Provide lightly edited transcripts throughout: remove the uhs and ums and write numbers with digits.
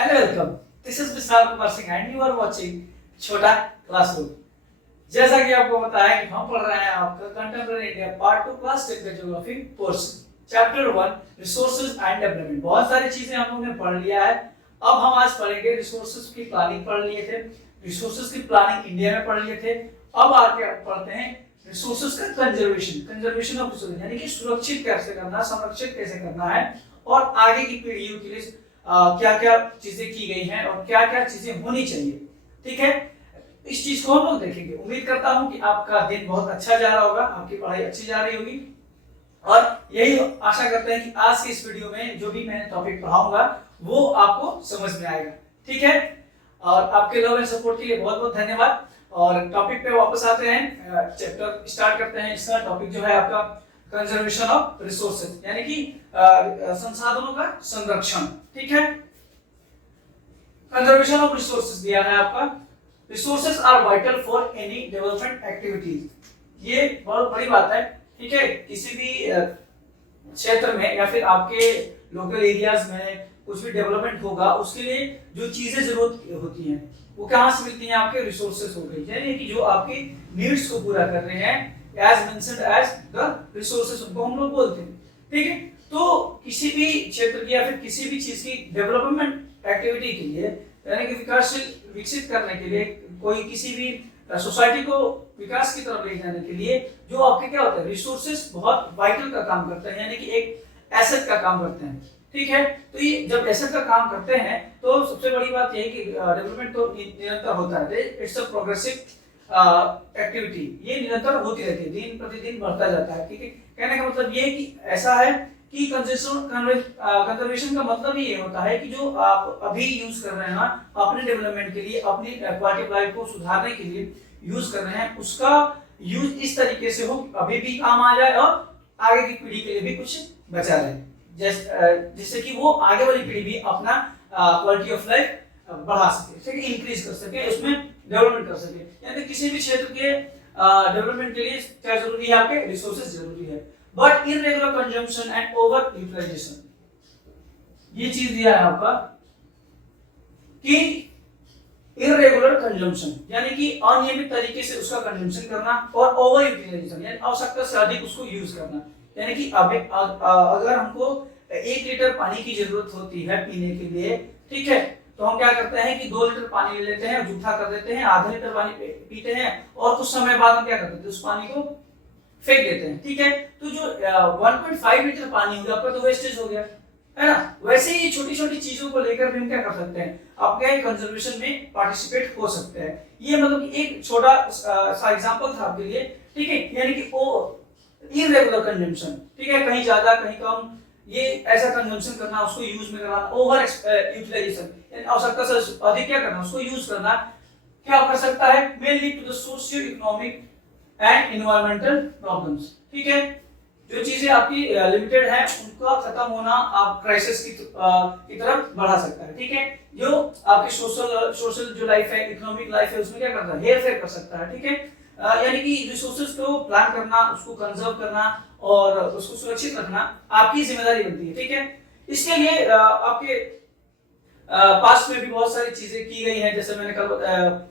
and welcome. This is Vishal Kumar Singh and you are watching छोटा classroom. जैसा कि आपको पता है कि हम पढ़ रहे हैं आपका कंटेम्पररी इंडिया पार्ट 2 क्लास 10 का geography portion chapter 1 resources and development. बहुत सारी चीजें हम लोगों ने पढ़ लिया है। अब हम आज पढ़ेंगे रिसोर्सेज की प्लानिंग पढ़ लिए थे, रिसोर्सेज की प्लानिंग इंडिया में पढ़ लिए थे। अब आगे पढ़ते हैं रिसोर्सेज का कंजर्वेशन ऑफ रिसोर्सेज, यानी कि सुरक्षित कैसे करना, संरक्षित कैसे करना है और आगे की पीढ़ियों के लिए क्या क्या चीजें की गई हैं और क्या क्या चीजें होनी चाहिए। ठीक है, इस चीज को हम लोग देखेंगे। उम्मीद करता हूं कि आपका दिन बहुत अच्छा जा रहा होगा, आपकी पढ़ाई अच्छी जा रही होगी और यही आशा करते हैं कि आज के इस वीडियो में जो भी मैं टॉपिक पढ़ाऊंगा वो आपको समझ में आएगा। ठीक है, और आपके लव एंड सपोर्ट के लिए बहुत बहुत धन्यवाद। और टॉपिक पे वापस आते हैं, चैप्टर स्टार्ट करते हैं। इसका टॉपिक जो है आपका कंजर्वेशन ऑफ रिसोर्सेज, यानी कि संसाधनों का संरक्षण। ठीक है, कंजर्वेशन ऑफ रिसोर्सेज दिया है आपका। Resources are vital for any development activities. ये बहुत बड़ी बात है। ठीक है, किसी भी क्षेत्र में या फिर आपके लोकल एरियाज में कुछ भी डेवलपमेंट होगा, उसके लिए जो चीजें जरूरत होती हैं वो कहां से मिलती हैं? आपके रिसोर्सेज हो गई, यानी कि जो आपकी नीड्स को पूरा कर रहे हैं, as mentioned as the resources, उनको हम लोग बोलते हैं। ठीक है, तो किसी भी क्षेत्र की या फिर किसी भी चीज की डेवलपमेंट एक्टिविटी के लिए, यानी कि विकासशील विकसित करने के लिए, कोई किसी भी सोसाइटी को विकास की तरफ ले जाने के लिए जो आपके क्या होता है, रिसोर्सेज बहुत वाइटल का काम करते हैं, यानी कि एक एसेट का काम करते हैं। ठीक है, तो ये जब एसेट का काम करते हैं तो सबसे बड़ी बात यह है कि डेवलपमेंट तो निरंतर होता है, इट्स अ प्रोग्रेसिव एक्टिविटी, ये निरंतर होती रहती है, दिन प्रतिदिन बढ़ता जाता है। ठीक है, कहने का मतलब ये है कि ऐसा है कि कंजर्वेशन का मतलब ही ये होता है कि जो आप अभी यूज कर रहे हैं अपने डेवलपमेंट के लिए, अपनी क्वालिटी ऑफ लाइफ को सुधारने के लिए यूज कर रहे हैं, उसका यूज इस तरीके से हो अभी भी काम आ जाए और आगे की पीढ़ी के लिए भी कुछ बचा रहे, जिससे कि वो आगे वाली पीढ़ी भी अपना क्वालिटी ऑफ लाइफ बढ़ा सके, ठीक है, इंक्रीज कर सके, उसमें डेवलपमेंट कर सके। यानी किसी भी क्षेत्र के डेवलपमेंट के लिए क्या जरूरी है? आपके रिसोर्सेज जरूरी है। But irregular consumption and over utilization, ये चीज दिया है आपका कि इररेगुलर कंजम्पशन यानी कि अनियमित तरीके से उसका कंजम्पशन करना, और ओवर यूटिलाइजेशन यानी आवश्यकता से अधिक उसको यूज करना। यानी कि अगर हमको 1 लीटर पानी की जरूरत होती है पीने के लिए, ठीक है, तो हम क्या करते हैं कि 2 लीटर पानी ले लेते हैं, जूठा कर देते हैं, आधा लीटर पानी पीते हैं और कुछ समय बाद हम क्या करते हैं, उस पानी को फेंक देते हैं। ठीक है, तो जो 1.5 लीटर पानी हो गया आपका तो वेस्टेज हो गया, है ना। वैसे ही छोटी छोटी चीजों को लेकर भी हम क्या कर सकते हैं, आपके कंजर्वेशन में पार्टिसिपेट हो सकते हैं। ये मतलब कि एक छोटा सा एग्जांपल था आपके लिए। ठीक है, यानी कि वो इररेगुलर कंजम्पशन, ठीक है, कहीं ज्यादा कहीं कम, ये ऐसा कंजम्पशन करना, उसको यूज में करना। ओवर यूटिलाइजेशन यानी आवश्यकता से अधिक क्या करना, उसको यूज करना, क्या कर सकता है, may lead to the socio economic and environmental problems. ठीक है, जो चीजें आपकी लिमिटेड है उनका खत्म होना आप क्राइसिस की तरफ बढ़ा सकता है। ठीक है, जो आपकी सोशल जो लाइफ है, इकोनॉमिक लाइफ है, उसमें क्या करता है, हेर फेर कर सकता है। ठीक है, यानी कि रिसोर्सेज को प्लान करना, उसको कंजर्व करना और उसको सुरक्षित रखना आपकी जिम्मेदारी बनती है। ठीक है, इसके लिए आपके पास्ट में भी बहुत सारी चीजें की गई हैं, जैसे मैंने कल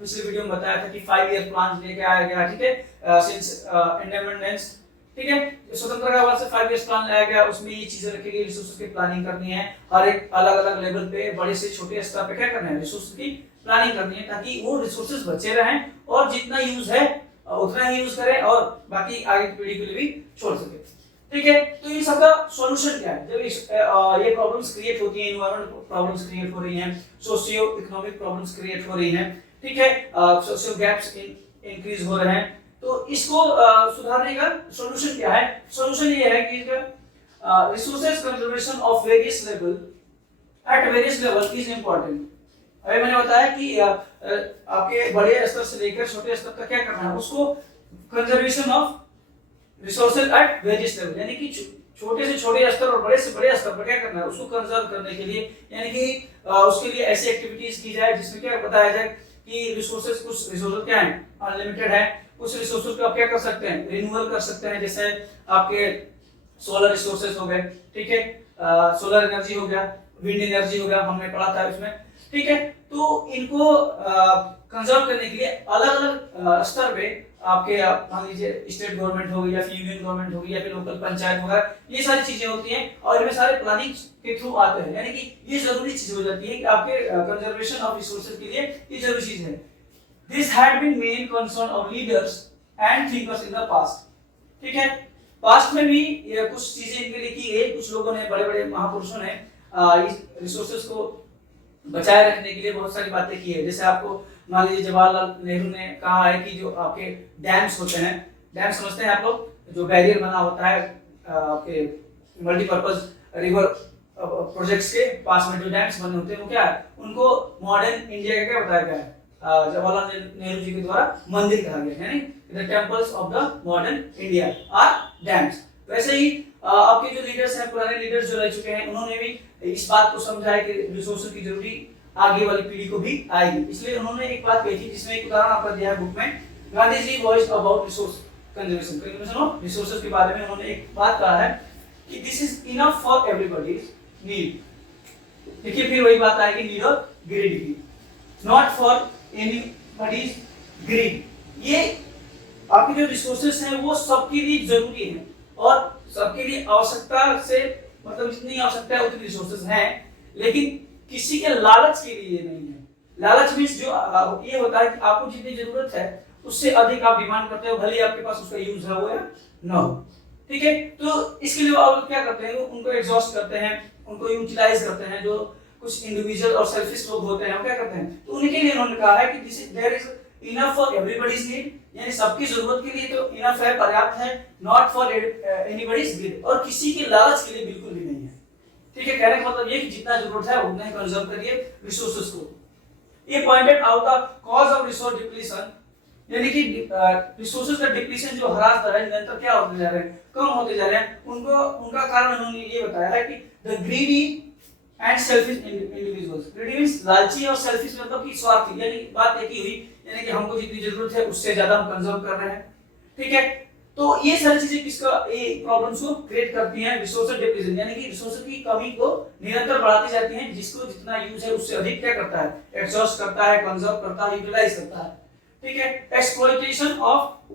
पिछले वीडियो में बताया था कि 5 ईयर प्लान लेके आया गया। ठीक है, सिंस इंडिपेंडेंस, ठीक है, स्वतंत्रता के बाद से 5 ईयर प्लान लाया गया, उसमें ये चीजें रखी गई, रिसोर्सेज की प्लानिंग करनी है, हर एक अलग अलग लेवल पे, बड़े से छोटे स्तर पे क्या करना है, रिसोर्सेज की प्लानिंग करनी है, ताकि वो रिसोर्सेज बचे रहें और जितना यूज है उतना ही यूज करें और बाकी आगे की पीढ़ी के लिए भी छोड़ सके। ठीक है, तो इन सब का सॉल्यूशन क्या है? जब ये प्रॉब्लम्स क्रिएट होती हैं, एनवायरमेंटल प्रॉब्लम्स क्रिएट हो रही हैं, सोशियो इकोनॉमिक प्रॉब्लम्स क्रिएट हो रही हैं, ठीक है, सोशियो गैप्स इंक्रीज हो रहे हैं, तो इसको सुधारने का सॉल्यूशन क्या है? सॉल्यूशन ये है कि resources conservation of various level at various level is important. अभी मैंने बताया कि आपके बड़े स्तर से लेकर छोटे स्तर तक क्या करना है, उसको conservation of resources at various level, यानी कि छोटे से छोटे स्तर और बड़े से बड़े स्तर पर क्या करना है, उसको कंजर्व करने के लिए, यानी कि उसके लिए ऐसी एक्टिविटीज की जाए जिसमें क्या बताया जाए कि रिसोर्सेज, कुछ रिसोर्सेज क्या है, अनलिमिटेड है, कुछ रिसोर्सेज को आप क्या कर सकते हैं, रिन्यूअल कर सकते हैं, जैसे आपके सोलर रिसोर्सेज हो गए, ठीक है, सोलर एनर्जी हो गया, विंड एनर्जी हो गया, हमने पढ़ा था उसमें, ठीक है। तो इनको कंजर्व करने के लिए अलग अलग स्तर पे आपके मान लीजिए स्टेट गवर्नमेंट हो गई या फिर यूनियन गवर्नमेंट हो गई या फिर लोकल पंचायत वगैरह, ये सारी चीजें होती हैं और इनमें सारे प्लानिंग के थ्रू आते हैं, यानी कि ये जरूरी चीज हो जाती है कि आपके कंजर्वेशन ऑफ रिसोर्सेज के लिए ये जरूरी चीज है। This had been main concern of leaders and thinkers in the past, ठीक है। पास्ट में भी ये कुछ चीजें इनके लिए की गई, कुछ लोगों ने, बड़े बड़े महापुरुषों ने इस रिसोर्सेज को बचाए रखने के लिए बहुत सारी बातें की है। जैसे आपको मान लीजिए जवाहरलाल नेहरू ने कहा है कि जो आपके डैम्स होते हैं, डैम समझते हैं आप लोग, जो बैरियर बना होता है आपके मल्टीपर्पज रिवर प्रोजेक्ट्स के पास में जो डैम्स बने होते हैं, वो क्या है, उनको मॉडर्न इंडिया का क्या बताया गया है, जवाहरलाल नेहरू जी के द्वारा मंदिर कहा गया, यानी the temples of the modern India are dams. वैसे ही आपके जो लीडर्स हैं, पुराने लीडर्स जो रह चुके हैं, उन्होंने भी इस बात को समझा है कि रिसोर्सेज की जरूरी आगे वाली पीढ़ी को भी आएगी, इसलिए उन्होंने एक बात कही थी, जिसमें एक उदाहरण आपको दिया है बुक में, Gandhi ji voice about resource conservation of resources के बारे में उन्होंने एक बात कहा है कि this is enough for everybody's need. देखिए फिर वही बात आएगी, नीड और ग्रीड की, नॉट फॉर एनीबॉडीज ग्रीड। ये आपके जो रिसोर्सेज हैं वो सबके लिए जरूरी हैं और सबके लिए आवश्यकता से, मतलब जितनी आवश्यकता है उतनी रिसोर्सेज हैं, लेकिन किसी के लालच के लिए नहीं है। लालच मींस जो ये होता है कि आपको जितनी जरूरत है उससे अधिक आप डिमांड करते हो, भले ही आपके पास उसका यूज है वो या ना हो, ठीक है। तो इसके लिए आप क्या करते हैं, उनको एग्जॉस्ट करते हैं, उनको यूटिलाइज करते हैं। जो कुछ इंडिविजुअल और सेल्फिश लोग होते हैं वो क्या करते हैं, तो उनके लिए उन्होंने कहा है कि this is there is enough for everybody's need, यानी सबकी जरूरत के लिए तो इनफ है, पर्याप्त है, नॉट फॉर एनीबॉडीज ग्रीड, और किसी के लालच के लिए बिल्कुल भी नहीं है, ठीक है। कहने का मतलब ये कि जितना जरूरत है उतना ही कंजर्व करिए रिसोर्सेज को। ये pointed out the cause of resource depletion, यानी कि रिसोर्सेज का डिप्लीशन जो ह्रास दर है, निरंतर क्या होते जा रहे हैं, कम होते जा रहे हैं, उनका कारण उन्होंने ये बताया है कि the greedy and selfish individuals. Greedy means लालची और सेल्फिश मतलब कि स्वार्थी, यानी बात एक ही हुई, यानी कि हमको जितनी जरूरत है उससे ज्यादा हम कंजर्व कर रहे हैं, ठीक है। तो ये सारी चीजें किसका, ये प्रॉब्लम्स को क्रिएट करती हैं, रिसोर्स डिप्लीशन, यानी कि रिसोर्स की कमी को निरंतर बढ़ाती जाती हैं, जिसको जितना यूज है उससे अधिक क्या करता है, एग्जॉस्ट करता है, कंजर्व करता है, यूटिलाइज करता है, ठीक है। Exploitation of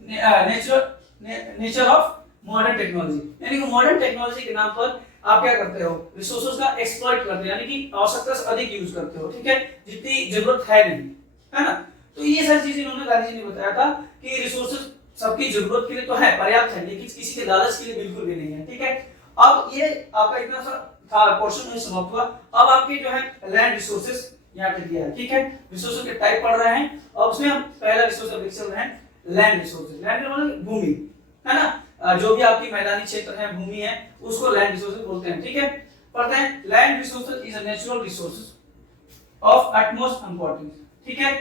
nature of modern technology, यानी कि मॉडर्न टेक्नोलॉजी के नाम पर आप क्या करते हो, रिसोर्सेज का एक्सप्लॉइट करते हो, यानी कि आवश्यकता से अधिक यूज करते हो, ठीक है, जितनी जरूरत है नहीं, है ना। तो ये सारी चीजें इन्होंने, गांधी जी ने बताया था कि रिसोर्सेज सबकी जरूरत के लिए तो है, पर्याप्त है, लेकिन किसी के लालच के लिए बिल्कुल भी नहीं है, ठीक है। अब ये आपका इतना सा था पोर्शन में समाप्त हुआ। अब आपके जो है लैंड रिसोर्सेज यहाँ पे दिया है, ठीक है। रिसोर्सेज के टाइप पढ़ रहे हैं और उसमें हम पहला रिसोर्स अब चल रहे हैं लैंड रिसोर्सेज। लैंड मतलब भूमि, है ना, जो भी आपकी मैदानी क्षेत्र है, भूमि है, उसको लैंड रिसोर्सेज बोलते हैं, ठीक है। पढ़ते हैं, land resources is a natural resources of utmost importance, ठीक है।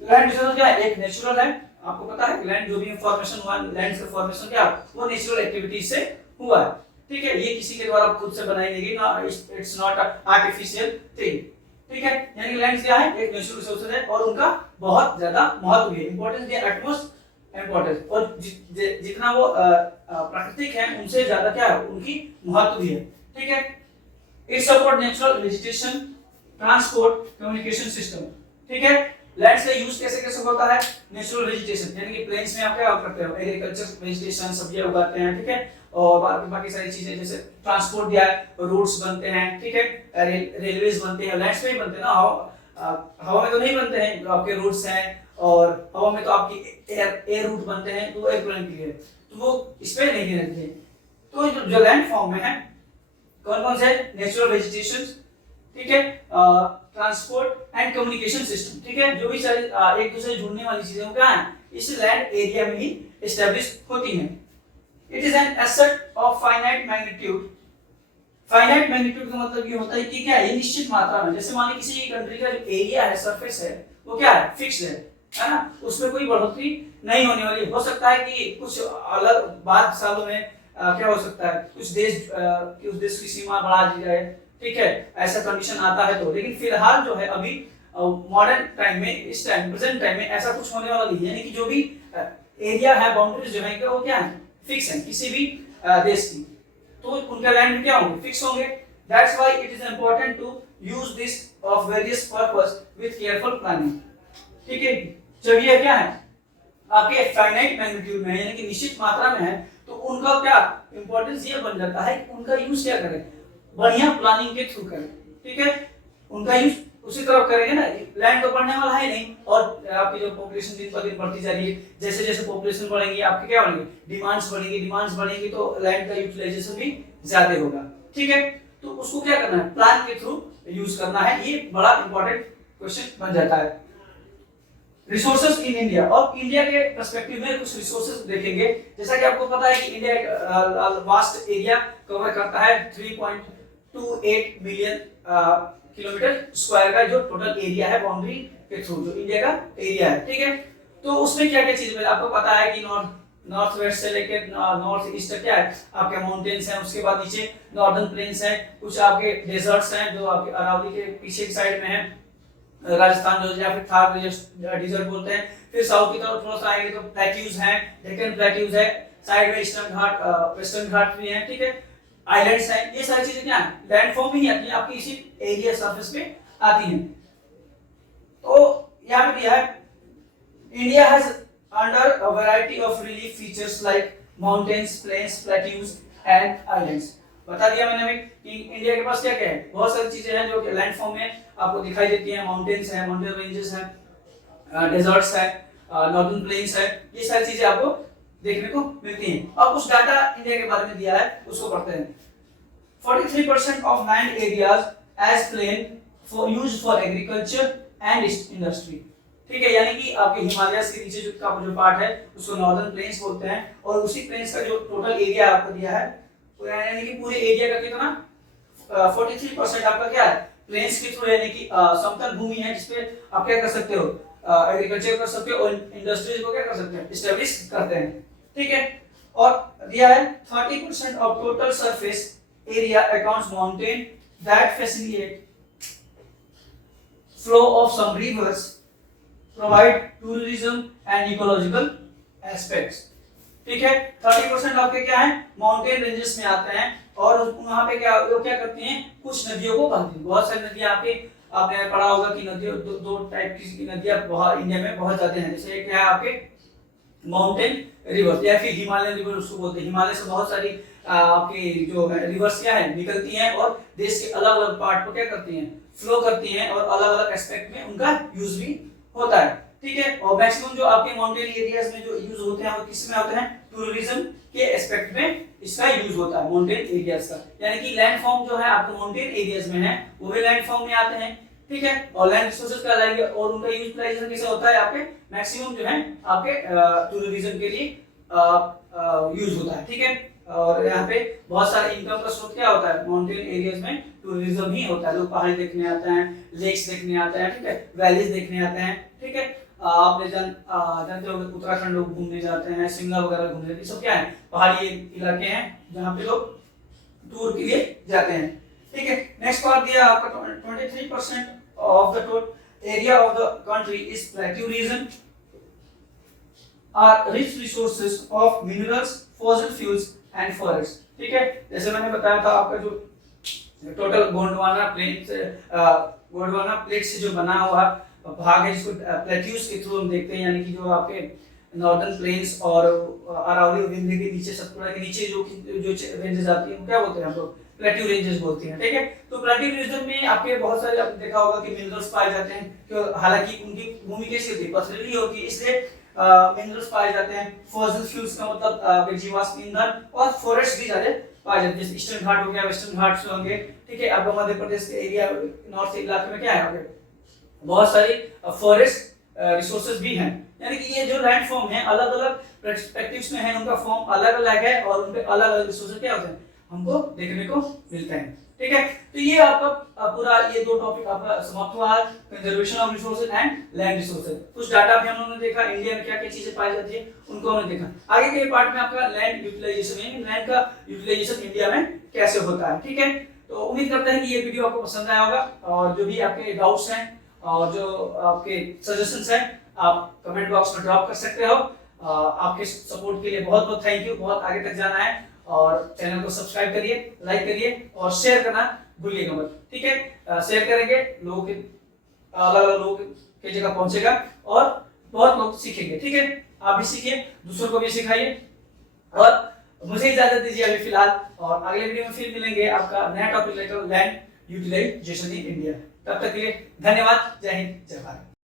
लैंड रिसोर्स क्या है, एक नेचुरल है, आपको पता है लैंड जो भी फॉर्मेशन हुआ, लैंड का फॉर्मेशन क्या, वो नेचुरल एक्टिविटी से हुआ है, ठीक है। ये किसी के द्वारा खुद से बनाई नहीं गई ना, इट्स नॉट आर्टिफिशियल थिंग, ठीक है। यानी लैंड क्या है, एक नेचुरल रिसोर्स है और उनका बहुत ज्यादा महत्व है, इंपॉर्टेंस है, एटमोस्ट इंपॉर्टेंस, और जितना वो प्राकृतिक है उनसे ज्यादा क्या है, उनकी महत्व भी है, ठीक है। It support natural vegetation, transport, communication system, ठीक है। लैंड्स का यूज कैसे कैसे होता है, नेचुरल वेजिटेशन, यानी कि प्लेन्स में आप क्या करते हो, एग्रीकल्चर वेजिटेशन, सब्जियां उगाते हैं, ठीक है, और बाकी सारी चीजें, जैसे ट्रांसपोर्ट दिया है, रोड्स बनते हैं, ठीक है, रेलवेज बनते हैं, लैंड्स में ही बनते हैं ना, हवा में तो नहीं बनते हैं, आपके रोड्स हैं, और हवा में तो आपकी एयर रूट बनते हैं, तो एयरप्लेन के लिए, तो वो इस पे नहीं रहते हैं। तो जो लैंड फॉर्म में है कौन कौन से, नेचुरल वेजिटेशन, ठीक है, ट्रांसपोर्ट एंड कम्युनिकेशन सिस्टम, ठीक है, जो भी सारी एक दूसरे से जुड़ने वाली चीजें क्या है, इस लैंड एरिया में ही एस्टैब्लिश होती हैं। It is an asset of finite magnitude. Finite magnitude का मतलब ये होता है कि क्या है, ये निश्चित मात्रा में, जैसे मान लीजिए किसी कंट्री का जो एरिया है, सरफेस है, वो क्या है, फिक्स्ड है ना, उसमें कोई बढ़ोतरी नहीं होने वाली। हो सकता है कि कुछ अलग बाद सालों में क्या हो सकता है, कुछ देश उस देश की सीमा बढ़ा दी जाए, ठीक है, ऐसा कंडीशन आता है तो, लेकिन फिलहाल जो है अभी मॉडर्न टाइम में, इस टाइम प्रेजेंट टाइम में ऐसा कुछ होने वाला नहीं है, यानी कि जो भी एरिया है, बाउंड्रीज जो है वो क्या है, फिक्स है किसी भी देश की, तो उनका लैंड क्या होंगे, फिक्स होंगे, That's why it is important to use this of various purpose with careful planning. ठीक है, जब ये क्या है आपके फाइनाइट मैग्नीट्यूड में है यानी कि निश्चित मात्रा में है तो उनका क्या इंपॉर्टेंस ये बन जाता है कि उनका यूज क्या करें, बढ़िया प्लानिंग के थ्रू करें। ठीक है, उनका यूज उसी तरफ करेंगे ना, लैंड तो बढ़ने वाला है नहीं और आपकी जो पॉपुलेशन दिन पर दिन बढ़ती जा रही है, जैसे जैसे पॉपुलेशन बढ़ेगी आपके क्या बढ़ेंगे, डिमांड्स बढ़ेगी तो लैंड का यूटिलाइजेशन भी ज्यादा होगा। ठीक है, तो उसको क्या करना है, प्लान के थ्रू यूज करना है, ये बड़ा इंपॉर्टेंट क्वेश्चन बन जाता है। रिसोर्सेज इन इंडिया, और इंडिया के पर्सपेक्टिव में कुछ रिसोर्सेज देखेंगे। जैसा कि आपको पता है कि इंडिया एक वास्ट एरिया कवर करता है, 3.28 मिलियन किलोमीटर स्क्वायर का जो टोटल एरिया है बाउंड्री के थ्रू जो इंडिया का एरिया है। ठीक है, तो उसमें क्या क्या चीज आपको पता है कि नॉर्थ वेस्ट से लेकर नॉर्थ ईस्ट तक क्या है आपके माउंटेन्स हैं, उसके बाद नीचे नॉर्दर्न प्लेन्स हैं, कुछ आपके डेजर्ट्स हैं जो आपके अरावली के पीछे की साइड में है, राजस्थान जो या फिर थार डिजर्ट बोलते हैं। फिर साउथ की तरफ थोड़ा सा आएंगे तो प्लेट्यूज हैं, डेक्कन प्लेट्यूज है, साइड में ईस्टर्न घाट वेस्टर्न घाट भी हैं। ठीक है, आइलैंड्स हैं, ये सारी चीजें क्या है लैंडफॉर्म ही नहीं आती है, आपकी इसी एरिया सरफेस पे आती हैं। तो यहाँ पे दिया है India has under a variety of relief features like mountains, plains, plateaus and islands. बता दिया मैंने अभी कि इंडिया के पास क्या क्या है, बहुत सारी चीजें हैं जो कि लैंडफॉर्म में आपको दिखाई देती हैं, माउंटेन्स हैं, माउंटेन रेंजेस हैं, डेजर्ट्स हैं, नॉर्दर्न प्लेन्स है, ये सारी चीजें आपको देखने को मिलती हैं। अब कुछ डाटा इंडिया के बारे में दिया है उसको पढ़ते हैं। 43% of land areas as plain for used for agriculture and industry. ठीक है, यानी कि आपके हिमालयस के नीचे जो पार्ट है उसको नॉर्दर्न प्लेन्स बोलते हैं, और उसी प्लेन्स का जो टोटल एरिया आपको दिया है यानी कि पूरे एरिया का कितना 43% आपका क्या है प्लेन्स के थ्रू, यानी कि समतल भूमि है जिसपे आप क्या कर सकते हो, एग्रीकल्चर कर सकते हो और इंडस्ट्रीज को क्या कर सकते हैं, एस्टैब्लिश करते हैं। ठीक है, और दिया है 30% of total surface area accounts mountain that facilitate flow of some rivers, provide tourism and ecological aspects. ठीक है, 30% आपके क्या है माउंटेन रेंजेस में आते हैं और वहां पे क्या वो क्या करती हैं, कुछ नदियों को बहती हैं। बहुत सारी नदियां आपने पढ़ा होगा कि नदियों दो टाइप की नदियां बहुत इंडिया में बहुत जाते हैं। जैसे क्या है आपके माउंटेन रिवर या फिर हिमालयन रिवर उसको बोलते हैं। हिमालय से बहुत सारी आपकी जो रिवर्स क्या है निकलती हैं और देश के अलग अलग पार्ट को क्या करती हैं, फ्लो करती हैं और अलग अलग एस्पेक्ट में उनका यूज भी होता है। ठीक है, और मैक्सिमम जो आपके माउंटेन एरियाज में जो यूज होते हैं वो किस में होते हैं, टूरिज्म के एस्पेक्ट में इसका यूज होता है माउंटेन एरियाज का। यानी कि लैंड फॉर्म जो है आपके माउंटेन एरियाज में है वो भी लैंड फॉर्म में आते हैं। ठीक है, और लैंड रिसोर्सेज का लाएंगे और उनका यूटिलाइजेशन कैसे होता है आपके मैक्सिमम जो है आपके टूरिज्म के लिए यूज होता है। ठीक है, और यहाँ पे बहुत सारे इनकम का स्रोत क्या होता है माउंटेन एरियाज में, टूरिज्म ही होता है। लोग पहाड़ी देखने आते हैं, लेक्स देखने आते हैं, ठीक है, वैलीज देखने आते हैं। ठीक है, आपने जानते हो उत्तराखंड लोग घूमने जाते हैं, शिमला वगैरह घूमने जाते हैं, सब क्या है पहाड़ी इलाके हैं जहाँ पे लोग टूर के लिए जाते हैं। ठीक है, नेक्स्ट पार्ट दिया आपका 23% of the total area of the country is plateau region are rich resources of minerals, fossil fuels and forests। ठीक है, जैसे मैंने बताया था आपका जो टोटल गोंडवाना प्लेट से जो बना हुआ भाग है जिसको प्लेट्यूज के थ्रू हम देखते हैं, यानी कि जो आपके नॉर्दर्न प्लेन्स और अरावली विंध्य के नीचे सतपुड़ा के नीचे जो रेंजेस आती है वो क्या बोलते हैं हम लोग प्लेट्यू रेंजेस बोलते हैं। ठीक है, तो प्लेट्यू रीजन में आपके बहुत सारे आपने देखा होगा कि मिनरल्स पाए जाते हैं, क्यों हालांकि उनकी भूमि कैसी होती है पथरीली होती है, इसलिए मिनरल्स पाए जाते हैं। फॉसिल फ्यूल्स का मतलब जीवाश्म ईंधन, और फॉरेस्ट भी ज्यादा पाए जाते हैं, जैसे ईस्टर्न घाट हो गया, वेस्टर्न घाट्स होंगे। ठीक है, अब मध्य प्रदेश के एरिया नॉर्थ इलाके में क्या है बहुत सारी फॉरेस्ट रिसोर्सेज भी हैं। यानी कि ये जो लैंड फॉर्म है अलग अलग पर्सपेक्टिव्स में है, उनका फॉर्म अलग अलग है और उनके अलग अलग रिसोर्सेज क्या होते हैं हमको देखने को मिलते हैं। ठीक है, तो ये आपका पूरा ये दो टॉपिक आपका समाप्त हुआ, conservation of resources and land resources. कुछ डाटा भी हम लोगों ने देखा, इंडिया में क्या क्या चीजें पाई जाती है उनको हमने देखा। आगे के पार्ट में आपका लैंड यूटिलाइजेशन यानी लैंड का यूटिलाइजेशन इंडिया में कैसे होता है। ठीक है, तो उम्मीद करते हैं कि ये वीडियो आपको पसंद आया होगा, और जो भी आपके डाउट्स हैं और जो आपके सजेशंस हैं आप कमेंट बॉक्स में ड्रॉप कर सकते हो। आपके सपोर्ट के लिए बहुत बहुत थैंक यू। बहुत आगे तक जाना है और चैनल को सब्सक्राइब करिए, लाइक करिए और शेयर करना भूलिएगा मत, ठीक है। शेयर करेंगे, लोगों के अलग अलग लोग की जगह पहुंचेगा और बहुत लोग सीखेंगे, ठीक है। आप भी सीखिए, दूसरों को भी सिखाइए और मुझे इजाजत दीजिए अभी फिलहाल, और अगले वीडियो में फिर मिलेंगे आपका नया टॉपिक लेकर, लैंड यूटिलाइजेशन इन इंडिया। तब तक के लिए धन्यवाद। जय हिंद, जय भारत।